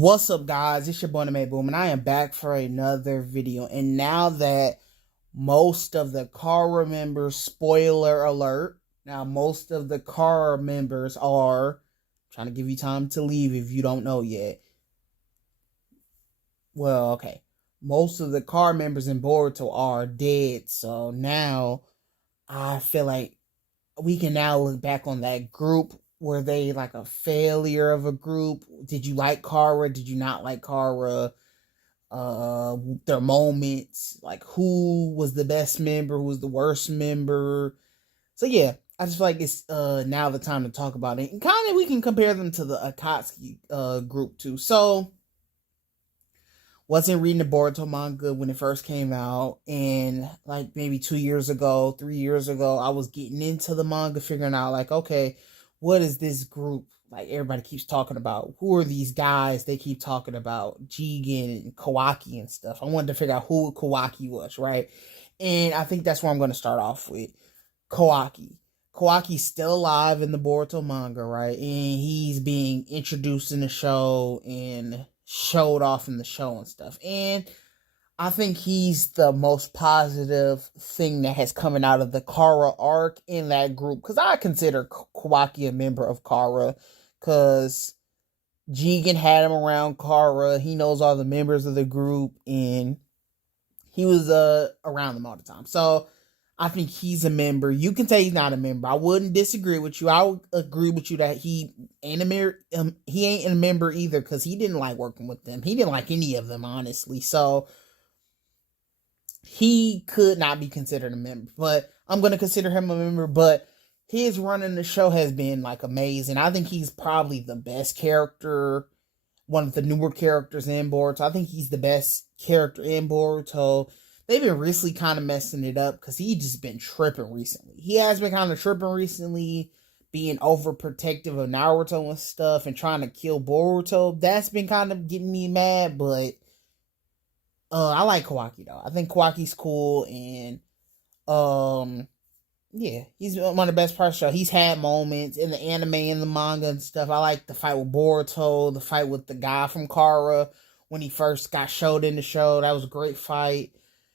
What's up, guys? It's your boy May Boom, and I am back for another video. And now that most of the Kara members, spoiler alert, now most of the Kara members are trying to give you time to leave if you don't know yet. Well, okay, most of the Kara members in Boruto are dead, so now I feel like we can now look back on that group. Were they like a failure of a group? Did you like Kara? Did you not like Kara? Their moments, like who was the best member, who was the worst member. So yeah, I just feel like it's now the time to talk about it. And kind of we can compare them to the Akatsuki group too. So wasn't reading the Boruto manga when it first came out, and like maybe 2 years ago, 3 years ago, I was getting into the manga, figuring out like, okay, what is this group like everybody keeps talking about? Who are these guys they keep talking about? Jigen and Kawaki and stuff. I wanted to figure out who Kawaki was, right? And I think that's where I'm going to start off with Kawaki. Kawaki's still alive in the Boruto manga, right? And he's being introduced in the show and showed off in the show and stuff. And I think he's the most positive thing that has coming out of the Kara arc in that group. Because I consider Kawaki a member of Kara. Because Jigen had him around Kara. He knows all the members of the group. And he was around them all the time. So I think he's a member. You can say he's not a member. I wouldn't disagree with you. I would agree with you that he ain't a member. He ain't a member either because he didn't like working with them. He didn't like any of them, honestly. So he could not be considered a member. But I'm going to consider him a member. But his run in the show has been like amazing. I think he's probably the best character, one of the newer characters in Boruto. I think he's the best character in Boruto. They've been recently kind of messing it up because he just been tripping recently. He has been kind of tripping recently, being overprotective of Naruto and stuff and trying to kill Boruto. That's been kind of getting me mad, but I like Kawaki though. I think Kawaki's cool, and yeah, he's one of the best parts of the show. He's had moments in the anime and the manga and stuff. I like the fight with Boruto, the fight with the guy from Kara when he first got showed in the show. That was a great fight.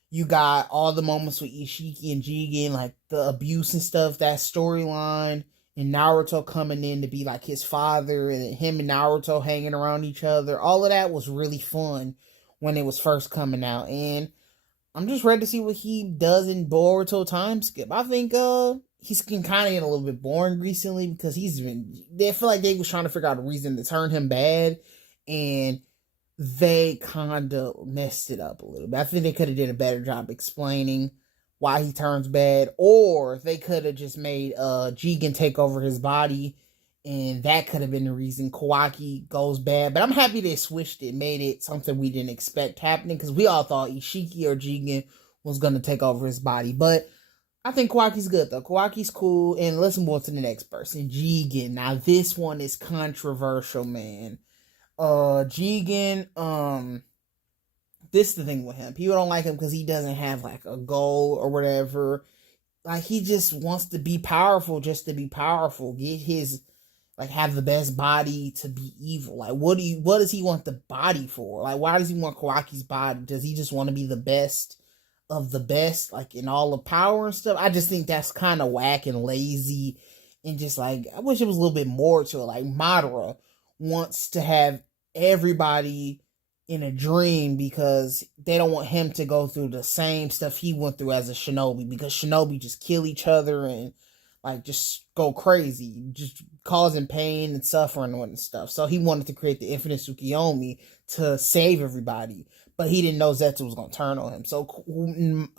You got all the moments with Ishiki and Jigen, like the abuse and stuff, that storyline, and Naruto coming in to be like his father, and him and Naruto hanging around each other. All of that was really fun when it was first coming out, and I'm just ready to see what he does in Boruto time skip. I think he's been kind of getting a little bit boring recently because they feel like they was trying to figure out a reason to turn him bad, and they kind of messed it up a little bit. I think they could have did a better job explaining why he turns bad, or they could have just made Jigen take over his body, and that could have been the reason Kawaki goes bad. But I'm happy they switched it, made it something we didn't expect happening, because we all thought Ishiki or Jigen was going to take over his body. But I think Kawaki's good, though. Kawaki's cool, and let's move on to the next person, Jigen. Now, this one is controversial, man. Jigen, this is the thing with him. People don't like him because he doesn't have like a goal or whatever. Like, he just wants to be powerful just to be powerful. Get his, like, have the best body to be evil. Like, what does he want the body for? Like, why does he want Kawaki's body? Does he just want to be the best of the best, like, in all the power and stuff? I just think that's kind of whack and lazy, and just like, I wish it was a little bit more to it. Like, Madara wants to have everybody in a dream because they don't want him to go through the same stuff he went through as a shinobi, because shinobi just kill each other and like just go crazy, just causing pain and suffering and stuff. So he wanted to create the infinite Tsukiyomi to save everybody, but he didn't know Zetsu was going to turn on him. So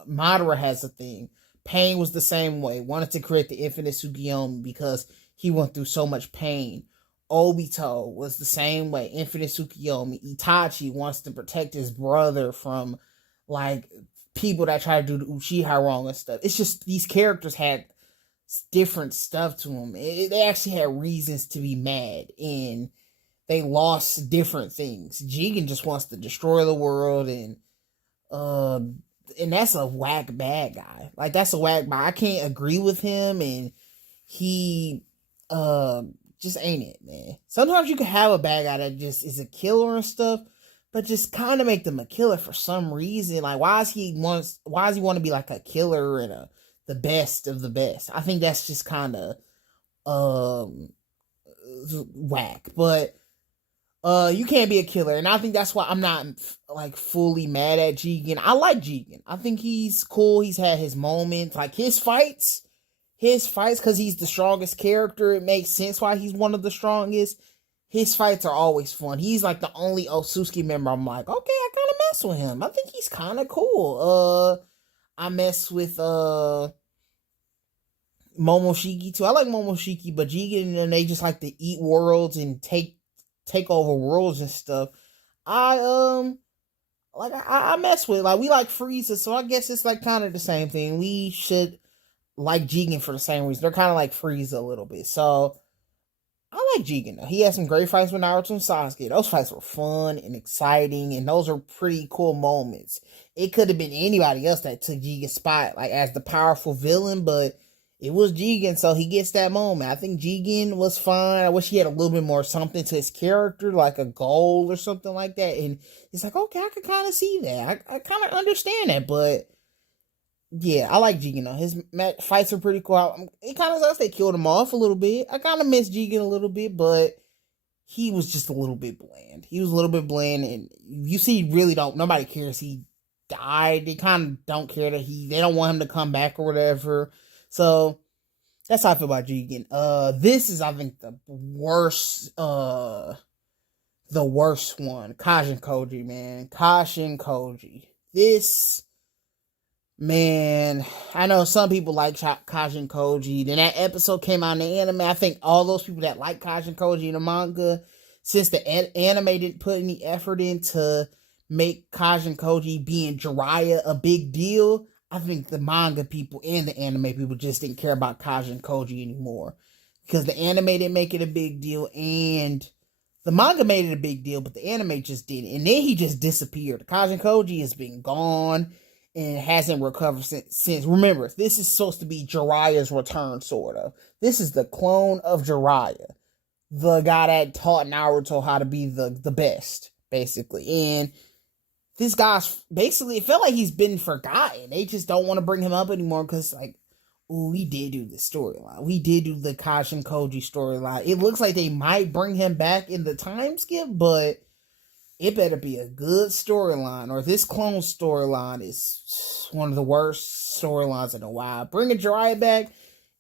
Madara has a thing. Pain was the same way, wanted to create the infinite Tsukiyomi because he went through so much pain. Obito was the same way, infinite Tsukiyomi. Itachi wants to protect his brother from like people that try to do the Uchiha wrong and stuff. It's just these characters had different stuff to them. They actually had reasons to be mad, and they lost different things. Jigen just wants to destroy the world, and that's a whack bad guy. Like, that's a whack guy. I can't agree with him, and he just ain't it, man. Sometimes you can have a bad guy that just is a killer and stuff, but just kind of make them a killer for some reason. Like, why does he want to be like a killer and the best of the best? I think that's just kind of um whack. But you can't be a killer, and I think that's why I'm not like fully mad at Jigen. I like Jigen. I think he's cool. He's had his moments, like his fights, because he's the strongest character. It makes sense why he's one of the strongest. His fights are always fun. He's like the only Otsutsuki member I'm like, okay, I kind of mess with him. I think he's kind of cool. I mess with Momoshiki too. I like Momoshiki, but Jigen and they just like to eat worlds and take over worlds and stuff. I mess with, like, we like Frieza, so I guess it's like kind of the same thing. We should like Jigen for the same reason. They're kind of like Frieza a little bit. So I like Jigen though. He had some great fights with Naruto and Sasuke. Those fights were fun and exciting, and those are pretty cool moments. It could have been anybody else that took Jigen's spot, like as the powerful villain, but it was Jigen, so he gets that moment. I think Jigen was fine. I wish he had a little bit more something to his character, like a goal or something like that. And it's like, okay, I could kind of see that. I kind of understand that, but yeah, I like Jigen though. His fights are pretty cool. It kind of sucks they killed him off a little bit. I kind of miss Jigen a little bit, but he was just a little bit bland. He was a little bit bland, and you see, really don't. Nobody cares he died. They kind of don't care that they don't want him to come back or whatever. So that's how I feel about Jigen. This is, I think, the worst one. Kashin Koji, man. Kashin Koji. This, man, I know some people like Kashin Koji. Then that episode came out in the anime. I think all those people that like Kashin Koji in the manga, since the anime didn't put any effort into make Kashin Koji being Jiraiya a big deal, I think the manga people and the anime people just didn't care about Kashin Koji anymore. Because the anime didn't make it a big deal, and the manga made it a big deal, but the anime just didn't. And then he just disappeared. Kashin Koji has been gone and hasn't recovered since. Remember, this is supposed to be Jiraiya's return, sort of. This is the clone of Jiraiya, the guy that taught Naruto how to be the best, basically. And this guy's basically, it felt like he's been forgotten. They just don't want to bring him up anymore because, like, ooh, we did do this storyline. We did do the Kashin Koji storyline. It looks like they might bring him back in the time skip, but it better be a good storyline, or this clone storyline is one of the worst storylines in a while. Bringing Jiraiya back,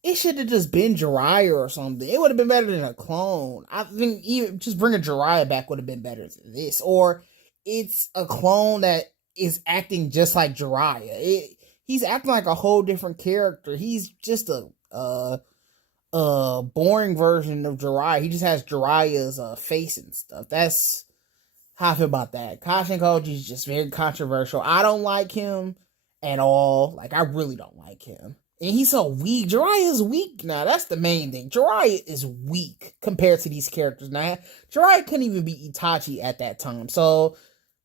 it should have just been Jiraiya or something. It would have been better than a clone. I think even just bringing Jiraiya back would have been better than this. Or it's a clone that is acting just like Jiraiya. He's acting like a whole different character. He's just a boring version of Jiraiya. He just has Jiraiya's face and stuff. That's how I feel about that. Kashin Koji is just very controversial. I don't like him at all. Like, I really don't like him. And he's so weak. Jiraiya is weak now. That's the main thing. Jiraiya is weak compared to these characters. Now, Jiraiya couldn't even be Itachi at that time. So,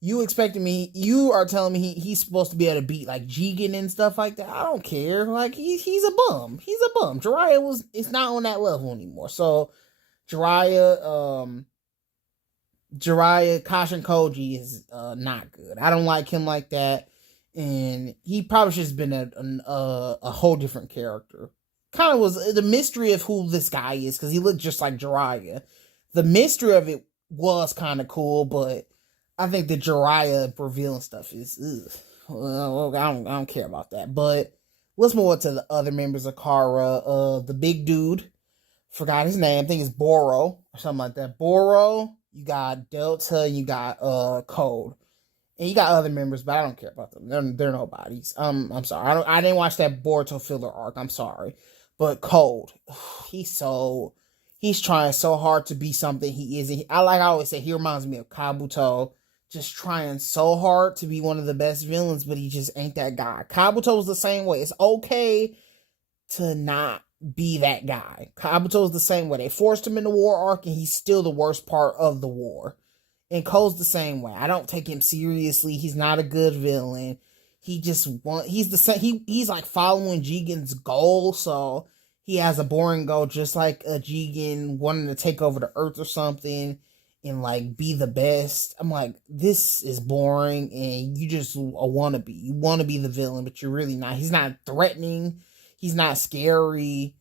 you are telling me he's supposed to be able to beat, like, Jigen and stuff like that? I don't care. Like, he's a bum. He's a bum. It's not on that level anymore. So, Jiraiya, Kashin Koji is not good. I don't like him like that. And he probably should have been a whole different character. Kind of was the mystery of who this guy is, because he looked just like Jiraiya. The mystery of it was kind of cool, but I think the Jiraiya revealing stuff is, well, I don't care about that. But let's move on to the other members of Kara. The big dude, forgot his name. I think it's Boro or something like that. Boro, you got Delta, you got Code. And you got other members, but I don't care about them. They're nobodies. I'm sorry. I didn't watch that Boruto filler arc. I'm sorry. But Code, he's trying so hard to be something he isn't. I always say, he reminds me of Kabuto, just trying so hard to be one of the best villains, but he just ain't that guy. Kabuto was the same way. It's okay to not be that guy. Kabuto is the same way. They forced him in the war arc, and he's still the worst part of the war. And Cole's the same way. I don't take him seriously. He's not a good villain. He's like following Jigen's goal, so he has a boring goal, just like a Jigen wanting to take over the Earth or something and like be the best. I'm like, this is boring, and you just a wannabe. You want to be the villain, but you're really not. He's not threatening. He's not scary.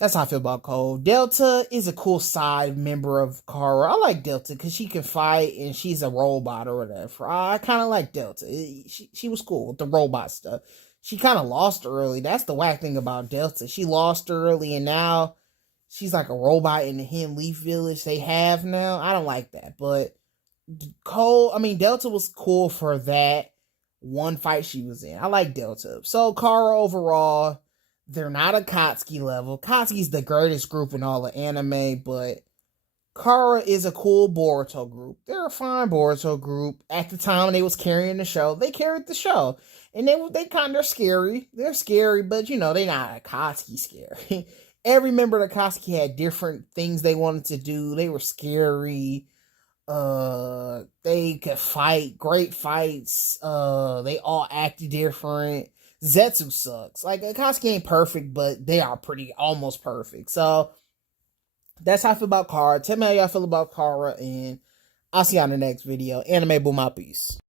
That's how I feel about Cole. Delta is a cool side member of Kara. I like Delta because she can fight and she's a robot or whatever. I kind of like Delta. She was cool with the robot stuff. She kind of lost early. That's the whack thing about Delta. She lost early and now she's like a robot in the Hidden Leaf Village they have now. I don't like that. But Delta was cool for that one fight she was in. I like Delta. So Kara overall, they're not a Katsuki level. Katsuki's the greatest group in all the anime, but Kara is a cool Boruto group. They're a fine Boruto group. At the time they was carrying the show, they carried the show. And they kind of scary. They're scary, but you know, they're not Akatsuki scary. Every member of Akatsuki had different things they wanted to do. They were scary. They could fight, great fights. They all acted different. Zetsu sucks. Like, Akatsuki ain't perfect, but they are pretty almost perfect. So that's how I feel about Kara. Tell me how y'all feel about Kara, and I'll see you on the next video. Anime Boom out, peace.